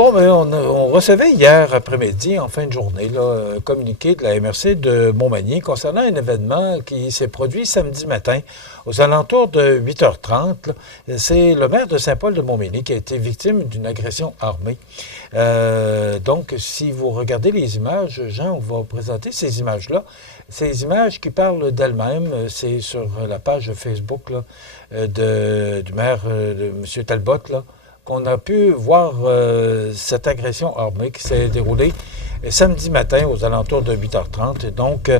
Bon, mais on recevait hier après-midi, en fin de journée, là, un communiqué de la MRC de Montmagny concernant un événement qui s'est produit samedi matin aux alentours de 8h30. Là. C'est le maire de Saint-Paul-de-Montmagny qui a été victime d'une agression armée. Donc, si vous regardez les images, Jean, on va présenter ces images-là. Ces images qui parlent d'elles-mêmes, c'est sur la page Facebook là, du maire de M. Talbot, là, qu'on a pu voir cette agression armée qui s'est déroulée samedi matin aux alentours de 8h30. Donc,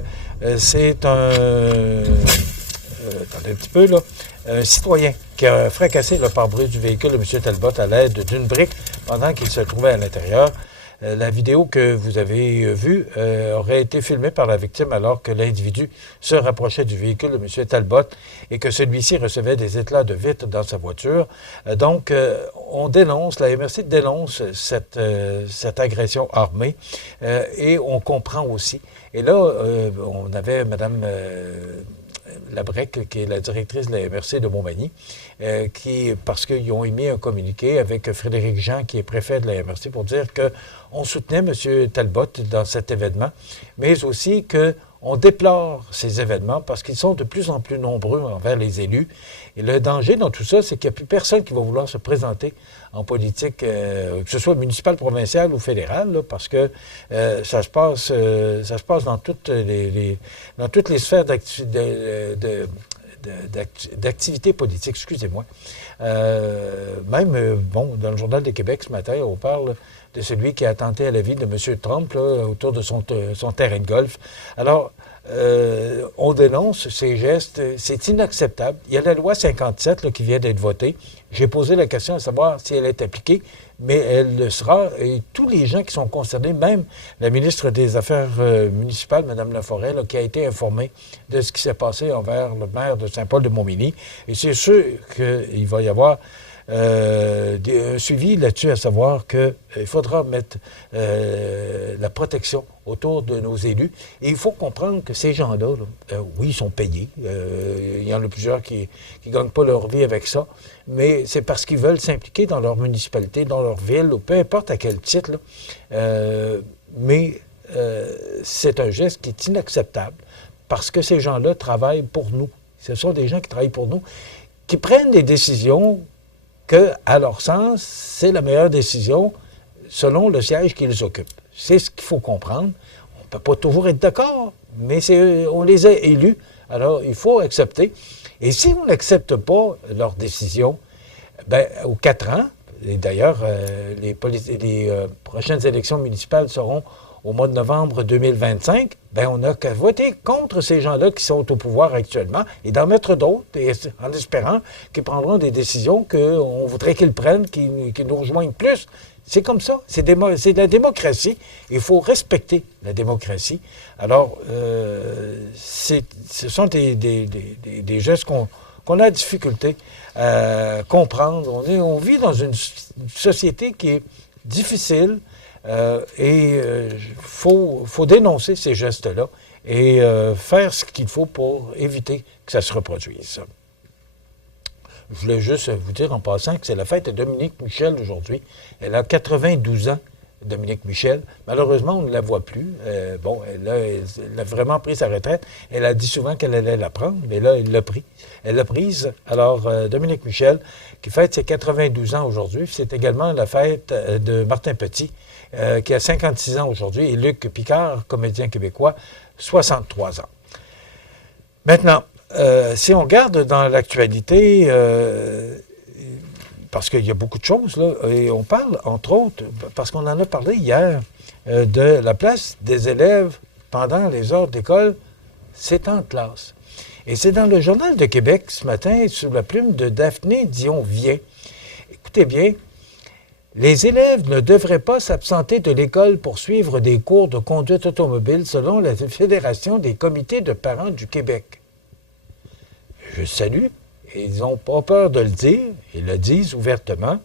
c'est attendez un petit peu, là. Un citoyen qui a fracassé le pare-brise du véhicule de M. Talbot à l'aide d'une brique pendant qu'il se trouvait à l'intérieur. La vidéo que vous avez vue aurait été filmée par la victime alors que l'individu se rapprochait du véhicule de M. Talbot et que celui-ci recevait des éclats de vitre dans sa voiture. Donc, on dénonce, la MRC dénonce cette agression armée et on comprend aussi. Et là, on avait Mme Labrec, qui est la directrice de la MRC de Montmagny, parce qu'ils ont émis un communiqué avec Frédéric Jean, qui est préfet de la MRC, pour dire qu'on soutenait M. Talbot dans cet événement, mais aussi qu'on déplore ces événements parce qu'ils sont de plus en plus nombreux envers les élus. Et le danger dans tout ça, c'est qu'il n'y a plus personne qui va vouloir se présenter en politique, que ce soit municipale, provinciale ou fédérale, là, parce que ça se passe dans toutes les sphères d'activité politique, excusez-moi. Bon, dans le Journal de Québec ce matin, on parle de celui qui a attenté à la vie de M. Trump là, autour de son terrain de golf. Alors, on dénonce ces gestes, c'est inacceptable. Il y a la loi 57 là, qui vient d'être votée. J'ai posé la question à savoir si elle est appliquée, mais elle le sera. Et tous les gens qui sont concernés, même la ministre des Affaires municipales, Mme Laforêt, là, qui a été informée de ce qui s'est passé envers le maire de Saint-Paul-de-Montmagny. Et c'est sûr qu'il va y avoir un suivi là-dessus, à savoir qu'il faudra mettre la protection autour de nos élus. Et il faut comprendre que ces gens-là, oui, ils sont payés. Il y en a plusieurs qui ne gagnent pas leur vie avec ça, mais c'est parce qu'ils veulent s'impliquer dans leur municipalité, dans leur ville, ou peu importe à quel titre. Mais c'est un geste qui est inacceptable parce que ces gens-là travaillent pour nous. Ce sont des gens qui travaillent pour nous, qui prennent des décisions que, à leur sens, c'est la meilleure décision selon le siège qu'ils occupent. C'est ce qu'il faut comprendre. On ne peut pas toujours être d'accord, mais on les a élus, alors il faut accepter. Et si on n'accepte pas leur décision, bien, aux 4 ans, et d'ailleurs, les prochaines élections municipales seront au mois de novembre 2025, bien, on n'a qu'à voter contre ces gens-là qui sont au pouvoir actuellement et d'en mettre d'autres, en espérant qu'ils prendront des décisions qu'on voudrait qu'ils prennent, qu'ils nous rejoignent plus. C'est comme ça. C'est de la démocratie. Il faut respecter la démocratie. Alors, ce sont des gestes qu'on a difficulté à comprendre. On vit dans une société qui est difficile, faut dénoncer ces gestes-là et faire ce qu'il faut pour éviter que ça se reproduise. Je voulais juste vous dire en passant que c'est la fête de Dominique Michel aujourd'hui. Elle a 92 ans, Dominique Michel. Malheureusement, on ne la voit plus. Elle a vraiment pris sa retraite. Elle a dit souvent qu'elle allait la prendre, mais là, elle l'a pris. Elle l'a prise. Alors, Dominique Michel, qui fête ses 92 ans aujourd'hui, c'est également la fête de Martin Petit, qui a 56 ans aujourd'hui, et Luc Picard, comédien québécois, 63 ans. Maintenant, si on regarde dans l'actualité, parce qu'il y a beaucoup de choses, là, et on parle, entre autres, parce qu'on en a parlé hier, de la place des élèves pendant les heures d'école, c'est en classe. Et c'est dans le Journal de Québec ce matin, sous la plume de Daphné Dion-Vien. Écoutez bien, les élèves ne devraient pas s'absenter de l'école pour suivre des cours de conduite automobile selon la Fédération des comités de parents du Québec. Je salue, ils n'ont pas peur de le dire, ils le disent ouvertement,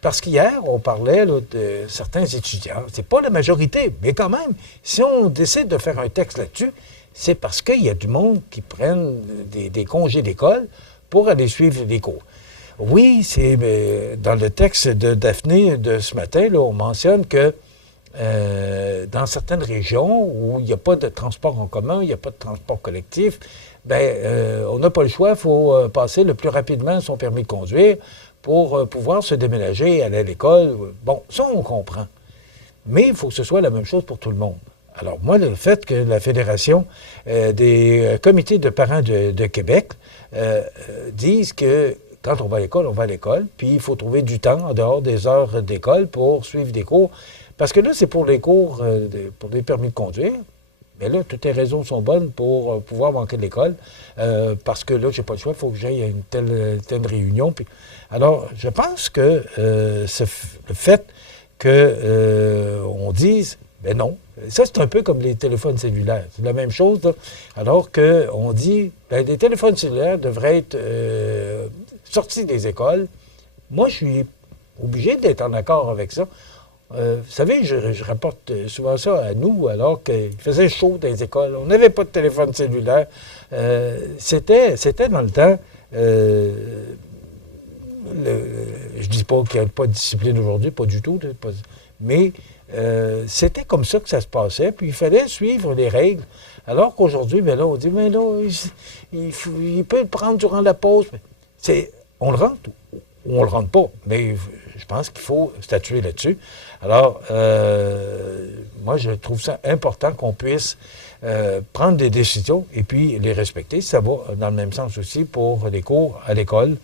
parce qu'hier, on parlait là, de certains étudiants, c'est pas la majorité, mais quand même, si on décide de faire un texte là-dessus, c'est parce qu'il y a du monde qui prennent des congés d'école pour aller suivre des cours. Oui, c'est dans le texte de Daphné de ce matin, là, on mentionne que dans certaines régions où il n'y a pas de transport en commun, il n'y a pas de transport collectif, on n'a pas le choix, il faut passer le plus rapidement son permis de conduire pour pouvoir se déménager, aller à l'école. Bon, ça, on comprend. Mais il faut que ce soit la même chose pour tout le monde. Alors, moi, le fait que la Fédération des comités de parents de Québec dise que quand on va à l'école, puis il faut trouver du temps en dehors des heures d'école pour suivre des cours. Parce que là, c'est pour les cours, pour les permis de conduire. Mais là, toutes les raisons sont bonnes pour pouvoir manquer de l'école. Parce que là, j'ai pas le choix, il faut que j'aille à une telle réunion. Puis... Alors, je pense que le fait qu'on dise, ben non, ça, c'est un peu comme les téléphones cellulaires. C'est la même chose, là. Alors qu'on dit, ben, les téléphones cellulaires devraient être sortis des écoles. Moi, je suis obligé d'être en accord avec ça. Vous savez, je rapporte souvent ça à nous, alors qu'il faisait chaud dans les écoles. On n'avait pas de téléphone cellulaire. C'était dans le temps... je dis pas qu'il n'y a pas de discipline aujourd'hui, pas du tout, mais c'était comme ça que ça se passait, puis il fallait suivre les règles. Alors qu'aujourd'hui, ben là, on dit, mais là, il peut le prendre durant la pause. On le rentre ou on le rentre pas, mais je pense qu'il faut statuer là-dessus. Alors, moi, je trouve ça important qu'on puisse prendre des décisions et puis les respecter. Ça va dans le même sens aussi pour les cours à l'école,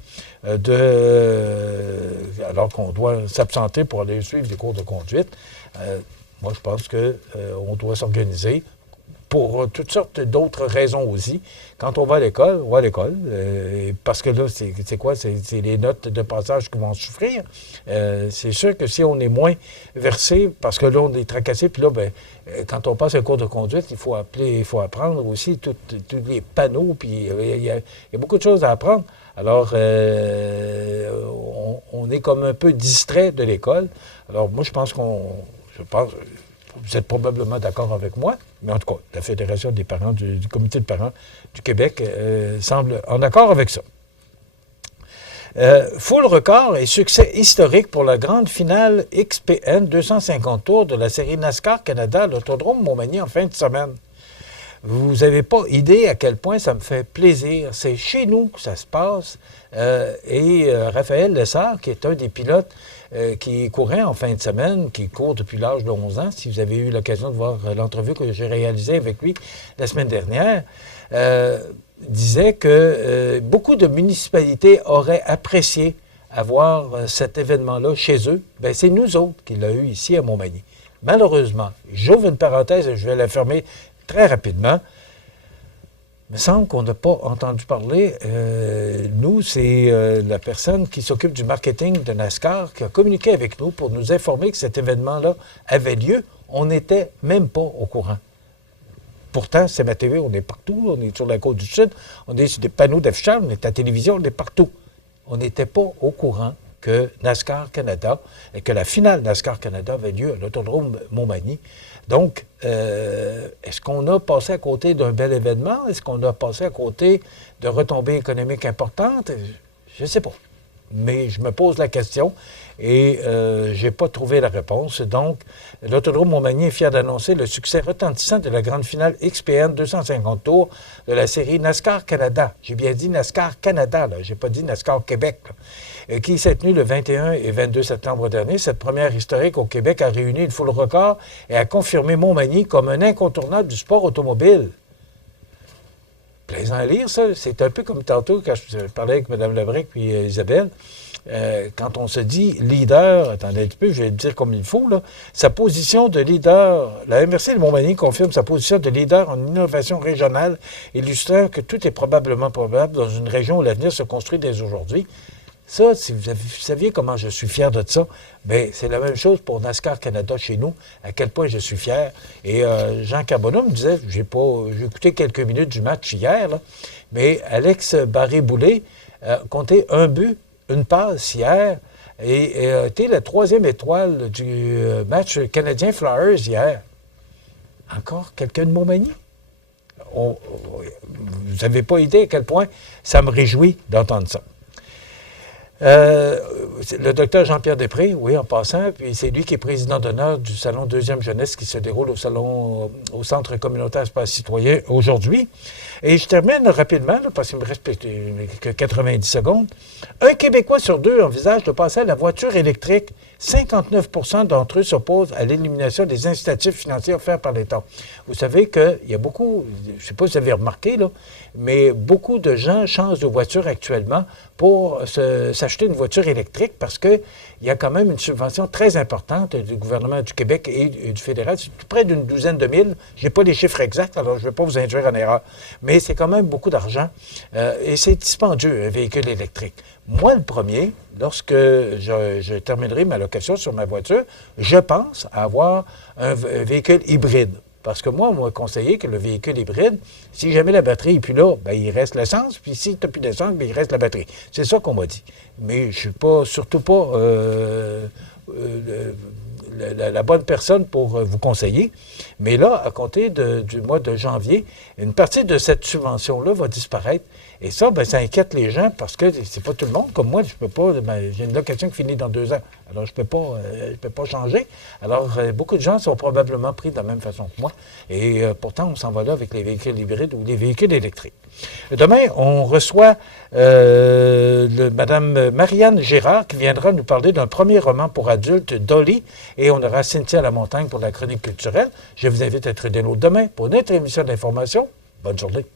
alors qu'on doit s'absenter pour aller suivre des cours de conduite. Moi, je pense qu'on doit s'organiser pour toutes sortes d'autres raisons aussi. Quand on va à l'école, on va à l'école. Parce que là, c'est quoi? C'est les notes de passage qui vont souffrir. C'est sûr que si on est moins versé, parce que là, on est tracassé, puis là, quand on passe un cours de conduite, il faut apprendre aussi tous les panneaux, puis il y a beaucoup de choses à apprendre. Alors, on est comme un peu distrait de l'école. Alors, moi, je pense vous êtes probablement d'accord avec moi, mais en tout cas, la Fédération des parents, du Comité de parents du Québec semble en accord avec ça. Full record et succès historique pour la grande finale XPN 250 tours de la série NASCAR Canada à l'Autodrome Montmagny en fin de semaine. Vous n'avez pas idée à quel point ça me fait plaisir. C'est chez nous que ça se passe. Raphaël Lessard, qui est un des pilotes qui courait en fin de semaine, qui court depuis l'âge de 11 ans, si vous avez eu l'occasion de voir l'entrevue que j'ai réalisée avec lui la semaine dernière, disait que beaucoup de municipalités auraient apprécié avoir cet événement-là chez eux. Bien, c'est nous autres qui l'avons eu ici à Montmagny. Malheureusement, j'ouvre une parenthèse et je vais la fermer très rapidement. Il me semble qu'on n'a pas entendu parler. Nous, c'est la personne qui s'occupe du marketing de NASCAR qui a communiqué avec nous pour nous informer que cet événement-là avait lieu. On n'était même pas au courant. Pourtant, c'est ma TV, on est partout. On est sur la côte du Sud, on est sur des panneaux d'affichage, on est à la télévision, on est partout. On n'était pas au courant que NASCAR Canada et que la finale NASCAR Canada avait lieu à l'Autodrome Montmagny. Donc, est-ce qu'on a passé à côté d'un bel événement? Est-ce qu'on a passé à côté de retombées économiques importantes? Je ne sais pas. Mais je me pose la question et je n'ai pas trouvé la réponse. Donc, l'Autodrome Montmagny est fier d'annoncer le succès retentissant de la grande finale XPN 250 tours de la série NASCAR Canada. J'ai bien dit NASCAR Canada, là. Je n'ai pas dit NASCAR Québec, là. Qui s'est tenue le 21 et 22 septembre dernier. Cette première historique au Québec a réuni une foule record et a confirmé Montmagny comme un incontournable du sport automobile. Plaisant à lire, ça. C'est un peu comme tantôt, quand je parlais avec Mme Lebrec et Isabelle, quand on se dit leader, attendez un petit peu, je vais le dire comme il faut, là, sa position de leader, la MRC de Montmagny confirme sa position de leader en innovation régionale, illustrant que tout est probablement probable dans une région où l'avenir se construit dès aujourd'hui. Ça, si vous saviez comment je suis fier de ça, bien, c'est la même chose pour NASCAR Canada chez nous, à quel point je suis fier. Et Jean Carbonneau me disait, j'ai écouté quelques minutes du match hier, là, mais Alex Barré-Boulet a compté un but, une passe hier, et a été la 3e étoile du match canadien Flyers hier. Encore quelqu'un de Montmagny? Vous n'avez pas idée à quel point ça me réjouit d'entendre ça. Le docteur Jean-Pierre Després, oui, en passant, puis c'est lui qui est président d'honneur du Salon Deuxième Jeunesse qui se déroule au Centre communautaire Espace Citoyen aujourd'hui. Et je termine rapidement, là, parce qu'il me reste que 90 secondes. Un Québécois sur deux envisage de passer à la voiture électrique. 59 d'entre eux s'opposent à l'élimination des incitatifs financiers offerts par l'État. Vous savez qu'il y a beaucoup, je ne sais pas si vous avez remarqué, là, mais beaucoup de gens changent de voiture actuellement pour s'acheter une voiture électrique parce qu'il y a quand même une subvention très importante du gouvernement du Québec et du fédéral. C'est près d'une douzaine de mille. Je n'ai pas les chiffres exacts, alors je ne vais pas vous induire en erreur. Mais c'est quand même beaucoup d'argent et c'est dispendieux, un véhicule électrique. Moi, le premier, lorsque je terminerai ma location sur ma voiture, je pense avoir un véhicule hybride. Parce que moi, on m'a conseillé que le véhicule hybride, si jamais la batterie n'est plus là, bien, il reste l'essence, puis si tu n'as plus d'essence, bien, il reste la batterie. C'est ça qu'on m'a dit. Mais je ne suis pas, surtout pas la bonne personne pour vous conseiller. Mais là, à compter du mois de janvier, une partie de cette subvention-là va disparaître. Et ça, bien, ça inquiète les gens parce que c'est pas tout le monde. Comme moi, je peux pas. Ben, j'ai une location qui finit dans 2 ans. Alors, je peux pas changer. Alors, beaucoup de gens sont probablement pris de la même façon que moi. Et pourtant, on s'en va là avec les véhicules hybrides ou les véhicules électriques. Demain, on reçoit Mme Marianne Gérard qui viendra nous parler d'un premier roman pour adultes, Dolly, et on aura Cynthia Lamontagne pour la chronique culturelle. Je vous invite à être des nôtres demain pour une autre émission d'information. Bonne journée.